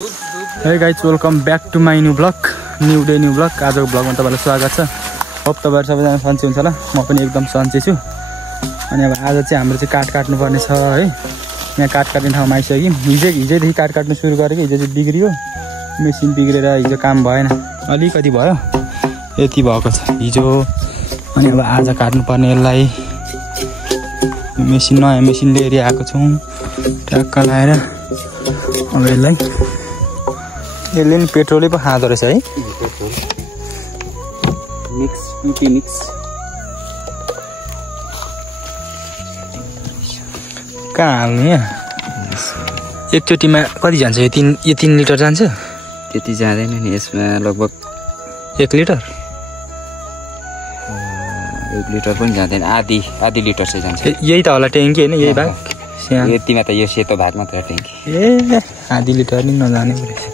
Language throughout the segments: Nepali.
Hey guys, welcome back to my new vlog, new day new vlog. आजको भ्लगमा तपाईलाई स्वागत छ। होप तपाईहरु सबैजना सन्चै हुन्छ होला। म पनि एकदम सन्चै छु। अनि अब आज चाहिँ हाम्रो चाहिँ काट काट्नु पर्ने छ है। यहाँ काट काट्ने ठाउँमा आइसक्यौं। हिजोदेखि काट काट्नु सुरु गरेको, हिजो चाहिँ बिग्रियो। मेसिन बिग्रेर हिजो काम भएन। अलिकति भयो। यति भएको छ हिजो। अनि अब आज काट्नु पर्ने यसलाई। मेसिन नयाँ मेसिन लिएर आएको छौं। ट्याक्क लाएर अब यसलाई यसले नि पेट्रोलै पो खाँदो रहेछ है। मिक्स पिपी मिक्स कहाँ हाल्नु यहाँ? एकचोटिमा कति जान्छ? यो 3 लिटर जान्छ? त्यति जाँदैन नि, यसमा लगभग 1 लिटर 1 लिटर पनि जाँदैन, आधी लिटर चाहिँ जान्छ। यही त होला ट्याङ्की हैन? यही भाग यतिमा त यो सेतो भाग मात्र ट्याङ्की। ए आधी लिटर नि नजाने रहेछ।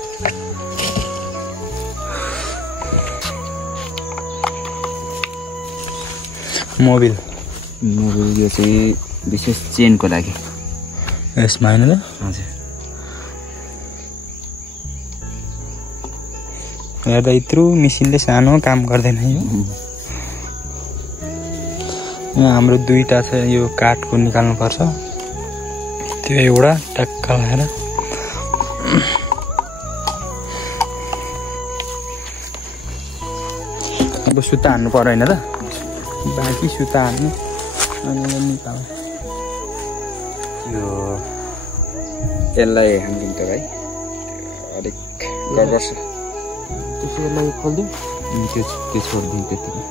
मोबिल यो चाहिँ विशेष चेनको लागि। यसमा हैन त? हजुर। हेर्दा यत्रो मेसिनले सानो काम गर्दैन यो। यहाँ हाम्रो दुईटा छ, यो काठको निकाल्नु पर्छ। त्यो एउटा टक्क लाएर अब सुता हान्नु पर्दैन त? बाँकी सुता हान्नु अनि निकाल। यो यसलाई हान्दिउँ त भाइ, अलिक गर्छ। त्यसलाई खोल्दिउँ, त्यो छोडिदिउँ त्यतिमा।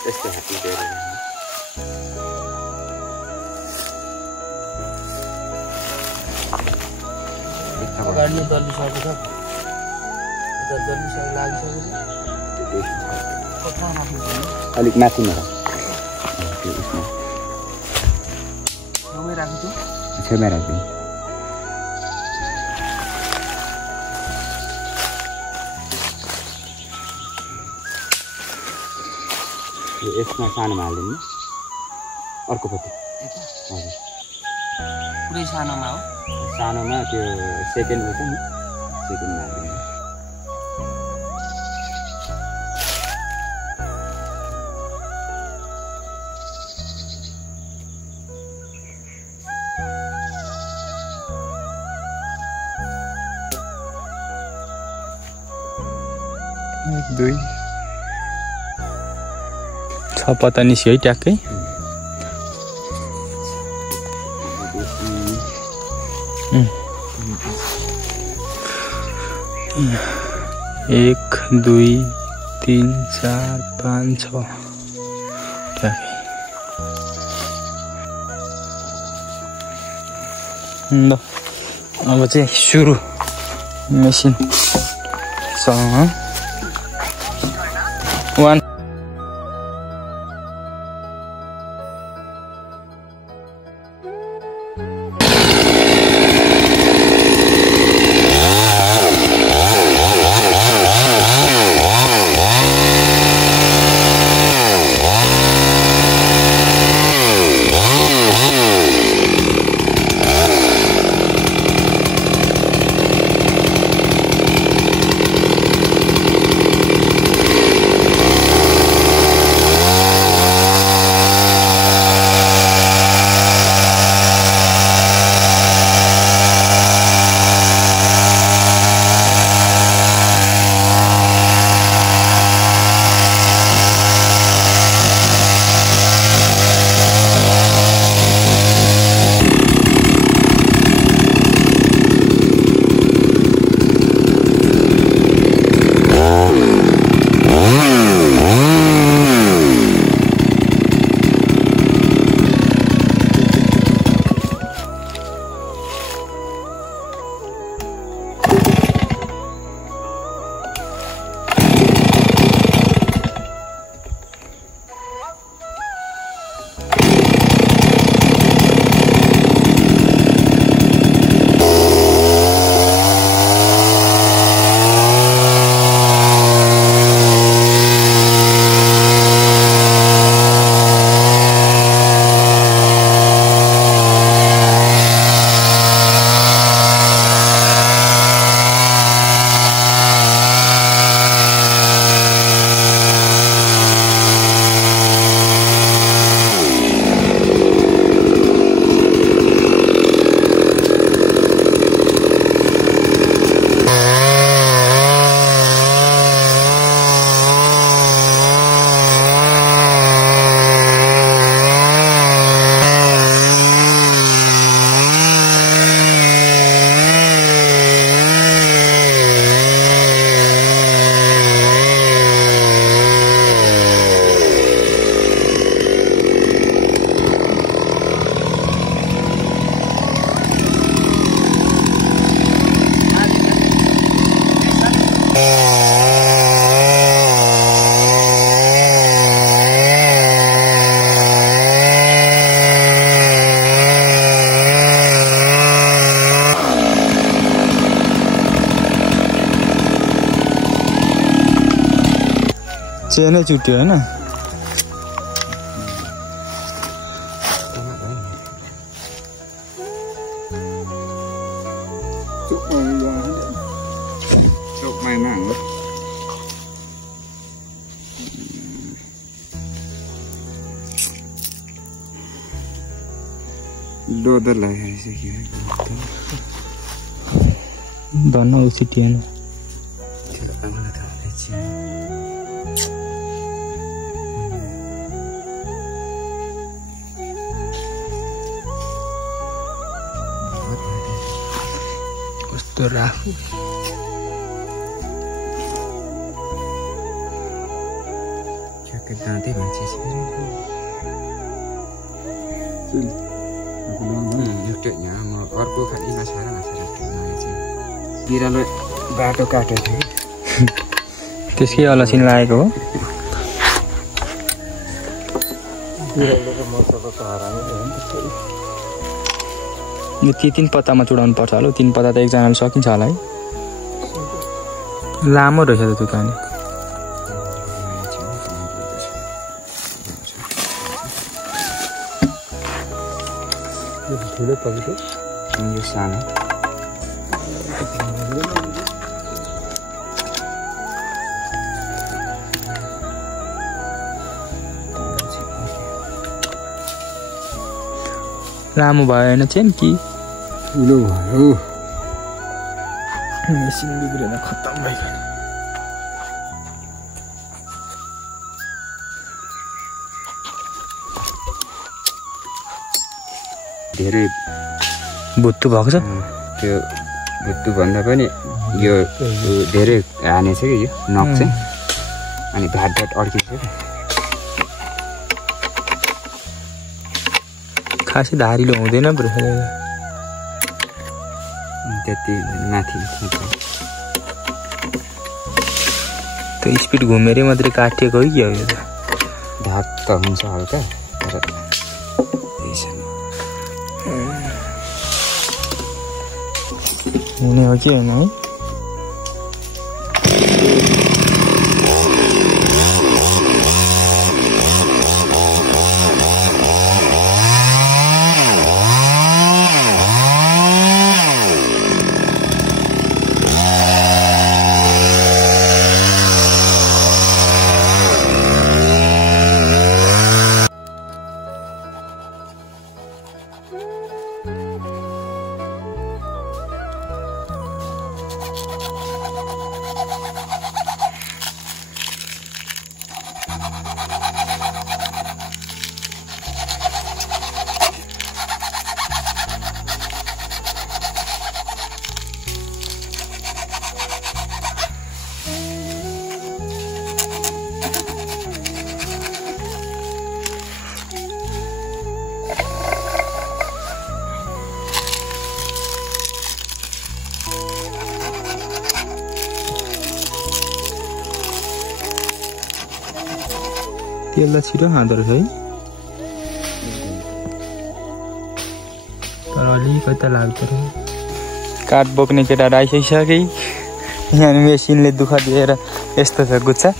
यस्तो हाती दिएर गाड्नु दलिसकेको छ। अलिक माथि न छेउमा राख्छु। यसमा सानोमा हालिदिनु, अर्कोपट्टि। हजुर, पुरै सानोमा हो? सानोमा त्यो सेकेन्डमा छ नि, सेकेन्डमा हालिदिनु। एक दुई छ पत्ता निस्क्यो है ट्याक्कै। एक दुई 3 4 5 6 ट्याक्कै। ल अब चाहिँ सुरु मेसिन सँग 1 नै चुट्यो हैन लोदर लगाइसक्यो धन्न उछिटिएन कस्तो राखु दाँतै भाँचिएछ एउटा यहाँ म अर्को खालि नछाएर नयाँ चाहिँ बिरालो बाटो काटेको थियो त्यसकै अलसिन लागेको हो यो 3 पत्तामा चुडाउनु पर्छ होला 3 पत्ता त एकजनाले सकिन्छ होला है लामो रहेछ त दुकान ठुलो पकेको यो सानो लामो भएन चाहिँ कि ठुलो भयो मेसिन बिग्रेर खत्तम भइगयो धेरै भुत्तु भएको छ त्यो भुत्तु भन्दा पनि यो धेरै हानेछ कि यो नक चाहिँ अनि घाट घाट अड्किन्छ कि खासै धारिलो हुँदैन ब्रो त्यति माथि त्यो स्पिड घुमेरै मात्रै काटिएको हो कि यो त धाक त हुन्छ हल्का तर हुने हो कि होइन है तेललाई छिटो खाँदो रहेछ है तर अलिकति लाग्दो रहेछ काठ बोक्ने केटाहरू आइसकिसके यहाँ मेसिनले दुःख दिएर यस्तो छ गुच्छा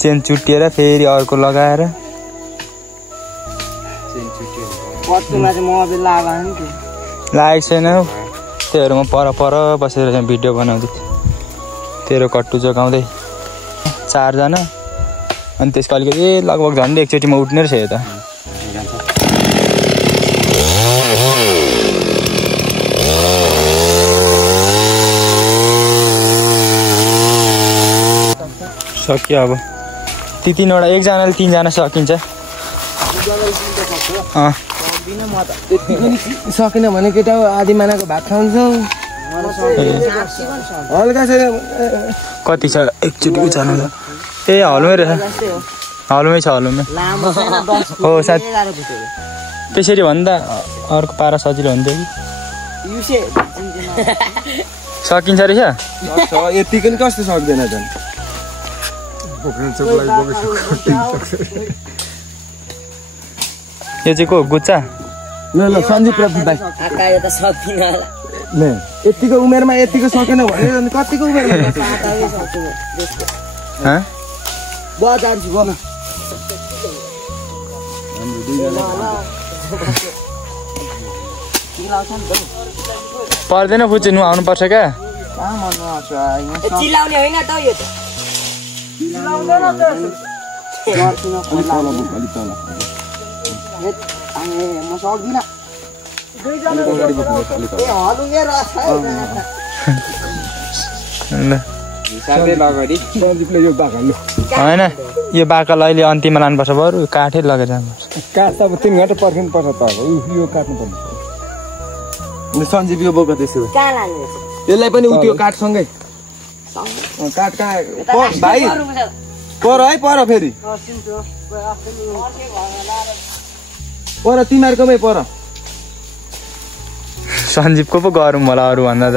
चेन चुटिएर फेरि अर्को लगाएर लागेको छैन त्योहरूमा पर बसेर भिडियो बनाउँदै तेरो कट्टु जोगाउँदै 4 जना अनि त्यसको अलिकति लगभग झन्डै एकचोटिमा उठ्ने रहेछ यो त सक्यो अब ती 3वटा एकजनाले 3 जना सकिन्छ सकिन भने केटा आधी मानाको भात खान्छौ हल्का छ कति छ एकचोटि उचाल्नु त ए हलमै रहेछ हलमै छ हलमै हो सायद त्यसरी भन्दा अर्को पारा सजिलो हुन्थ्यो कि सकिन्छ रहेछ यतिको नि कस्तो सक्दैन त यो चाहिँ को गुच्चा ल सञ्जीव प्रदीप भाइ यतिको उमेरमा यतिको सकेन भने कतिको उमेरमा जान्छु भन पर्दैन फुच्ची नुहाउनु पर्छ क्या चिलाउने होइन त यो त म सक्दिनँ हिसाबले लगरी सञ्जीवले यो बाघ हाल्नु होइन यो बाकल अहिले अन्तिममा लानुपर्छ बरु काठै लगेर जानुपर्छ काठ त अब 3 घन्टा पर्खिनु पर्छ त अब यो काट्नु पर्छ सञ्जीव यो बोक त्यसो कहाँ लानु यसलाई पनि उठ्यो काठसँगै काठ कहाँ भाइ पर है पर फेरि पर तिमीहरूकोमै पर सञ्जीवको पो गरौँ होला अरू भन्दा त